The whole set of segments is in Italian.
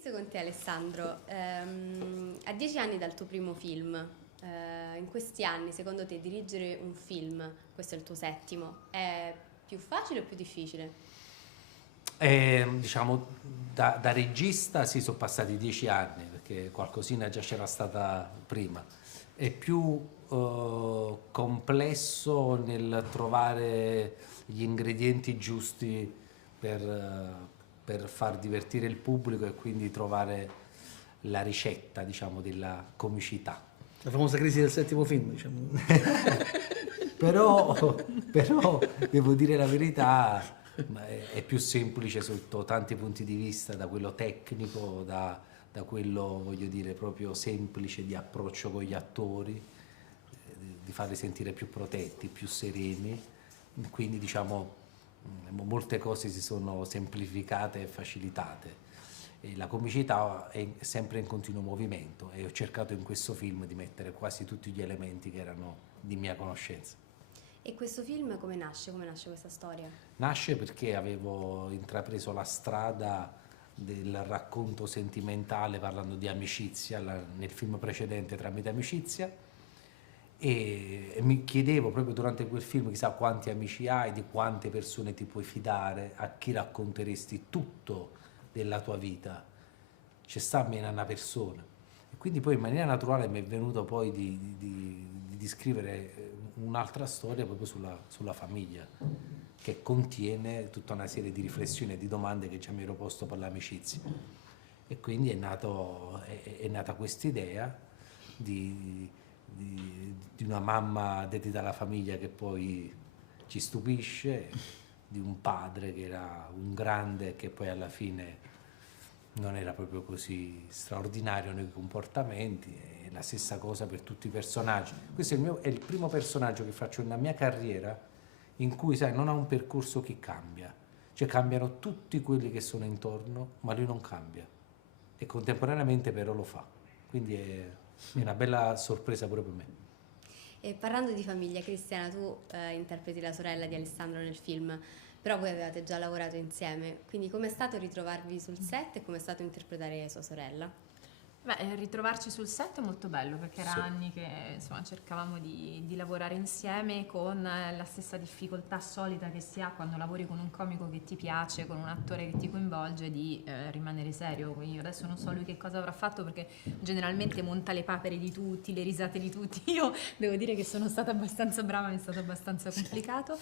Inizio con te, Alessandro. A 10 anni dal tuo primo film, in questi anni, secondo te, dirigere un film, questo è il tuo settimo, è più facile o più difficile? Diciamo, da regista sì, sono passati 10 anni, perché qualcosina già c'era stata prima. È più complesso nel trovare gli ingredienti giusti per far divertire il pubblico e quindi trovare la ricetta, diciamo, della comicità. La famosa crisi del settimo film, diciamo. Però devo dire la verità, è più semplice sotto tanti punti di vista, da quello tecnico, da quello, voglio dire, proprio semplice di approccio con gli attori, di farli sentire più protetti, più sereni. Quindi diciamo molte cose si sono semplificate e facilitate. E la comicità è sempre in continuo movimento e ho cercato in questo film di mettere quasi tutti gli elementi che erano di mia conoscenza. E questo film come nasce? Come nasce questa storia? Nasce perché avevo intrapreso la strada del racconto sentimentale parlando di amicizia nel film precedente Tramite amicizia, e mi chiedevo proprio durante quel film, chissà quanti amici hai, di quante persone ti puoi fidare, a chi racconteresti tutto della tua vita. C'è sta almeno una persona. E quindi poi in maniera naturale mi è venuto poi di scrivere un'altra storia proprio sulla famiglia, che contiene tutta una serie di riflessioni e di domande che già mi ero posto per l'amicizia. E quindi è nata questa idea di una mamma dedita alla famiglia che poi ci stupisce, di un padre che era un grande e che poi alla fine non era proprio così straordinario nei comportamenti, e la stessa cosa per tutti i personaggi. Questo è il primo personaggio che faccio nella mia carriera in cui, sai, non ha un percorso che cambia, cioè cambiano tutti quelli che sono intorno, ma lui non cambia e contemporaneamente però lo fa, quindi è una bella sorpresa pure per me. E parlando di famiglia, Cristiana, tu interpreti la sorella di Alessandro nel film, però voi avevate già lavorato insieme, quindi com'è stato ritrovarvi sul set e com'è stato interpretare sua sorella? Beh, ritrovarci sul set è molto bello perché era Sì. anni che insomma cercavamo di lavorare insieme con la stessa difficoltà solita che si ha quando lavori con un comico che ti piace, con un attore che ti coinvolge, di rimanere serio. Quindi io adesso non so lui che cosa avrà fatto perché generalmente monta le papere di tutti, le risate di tutti. Io devo dire che sono stata abbastanza brava, mi è stato abbastanza complicato.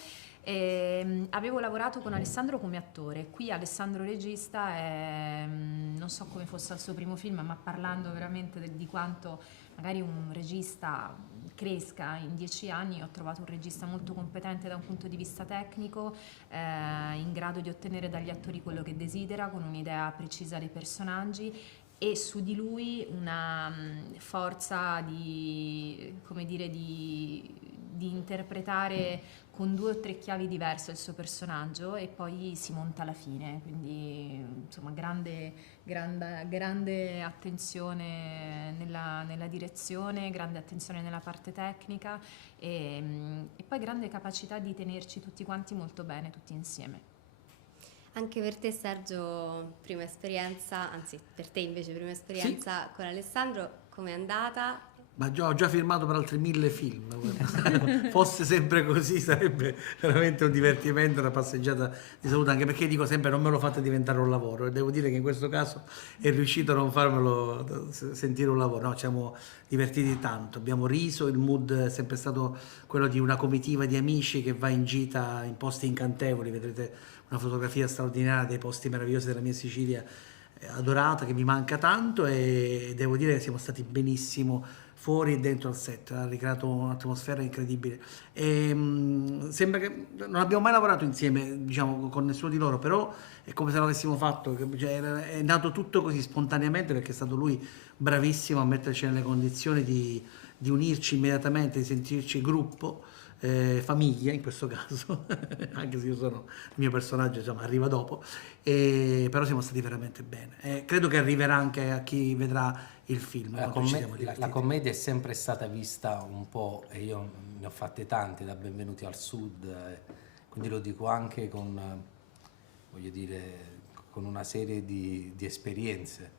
Avevo lavorato con Alessandro come attore, qui Alessandro regista, non so come fosse il suo primo film, ma parlando veramente di quanto magari un regista cresca in 10 anni, ho trovato un regista molto competente da un punto di vista tecnico, in grado di ottenere dagli attori quello che desidera, con un'idea precisa dei personaggi, e su di lui una forza come dire, di interpretare con 2 o 3 chiavi diverse il suo personaggio e poi si monta alla fine, quindi insomma grande attenzione nella direzione, grande attenzione nella parte tecnica e poi grande capacità di tenerci tutti quanti molto bene, tutti insieme. Anche per te, Sergio, prima esperienza, anzi per te invece prima esperienza con Alessandro, com'è andata? Ma ho già firmato per altri 1000 film, guarda. Fosse sempre così sarebbe veramente un divertimento, una passeggiata di salute, anche perché dico sempre non me lo fate diventare un lavoro, e devo dire che in questo caso è riuscito a non farmelo sentire un lavoro. No, ci siamo divertiti tanto, abbiamo riso, il mood è sempre stato quello di una comitiva di amici che va in gita in posti incantevoli. Vedrete una fotografia straordinaria dei posti meravigliosi della mia Sicilia adorata, che mi manca tanto, e devo dire che siamo stati benissimo fuori e dentro al set, ha ricreato un'atmosfera incredibile. Sembra che non abbiamo mai lavorato insieme, diciamo, con nessuno di loro, però è come se l'avessimo fatto, cioè, è nato tutto così spontaneamente, perché è stato lui bravissimo a metterci nelle condizioni di unirci immediatamente, di sentirci gruppo. Famiglia in questo caso, anche se io sono il mio personaggio, insomma, arriva dopo, però siamo stati veramente bene. Credo che arriverà anche a chi vedrà il film. La commedia è sempre stata vista un po', e io ne ho fatte tante, da Benvenuti al Sud, quindi lo dico anche con, voglio dire, con una serie di esperienze.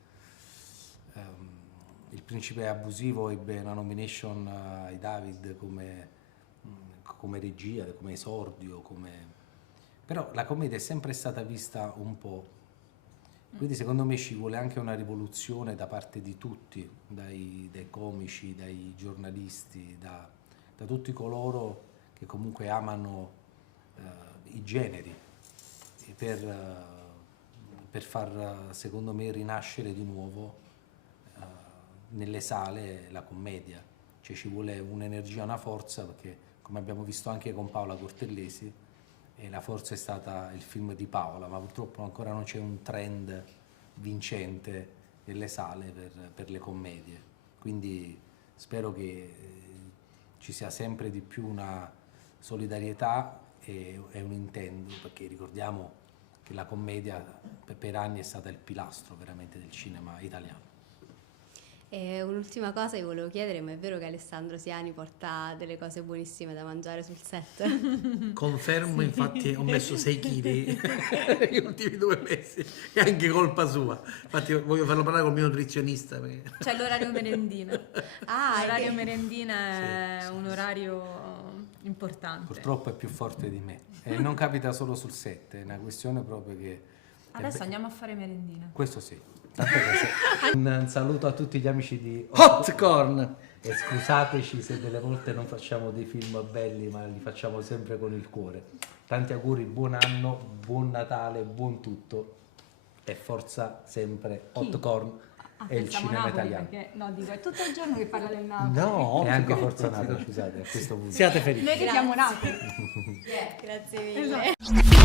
Il Principe abusivo ebbe una nomination ai David come regia, come esordio, però la commedia è sempre stata vista un po'. Quindi secondo me ci vuole anche una rivoluzione da parte di tutti, dai comici, dai giornalisti, da tutti coloro che comunque amano i generi, per far, secondo me, rinascere di nuovo nelle sale la commedia. Cioè ci vuole un'energia, una forza, perché come abbiamo visto anche con Paola Cortellesi, la forza è stata il film di Paola, ma purtroppo ancora non c'è un trend vincente nelle sale per le commedie. Quindi spero che ci sia sempre di più una solidarietà e un intento, perché ricordiamo che la commedia per anni è stata il pilastro veramente del cinema italiano. E un'ultima cosa che volevo chiedere, ma è vero che Alessandro Siani porta delle cose buonissime da mangiare sul set? Confermo, infatti ho messo 6 kg negli ultimi 2 mesi, e anche colpa sua. Infatti voglio farlo parlare col mio nutrizionista. Perché... C'è l'orario merendina. L'orario merendina è Sì, un orario importante. Purtroppo è più forte di me. E non capita solo sul set, è una questione proprio che... Adesso andiamo a fare merendina. Questo sì. Tante cose. Un saluto a tutti gli amici di Hotcorn! E scusateci se delle volte non facciamo dei film belli, ma li facciamo sempre con il cuore. Tanti auguri, buon anno, buon Natale, buon tutto e forza sempre Hotcorn e il cinema Napoli, italiano. Perché, no, dico, è tutto il giorno che parla del Napoli. No, E anche Forza Napoli, scusate, a questo punto. siate felici. Noi che siamo Napoli. Grazie mille. Esatto.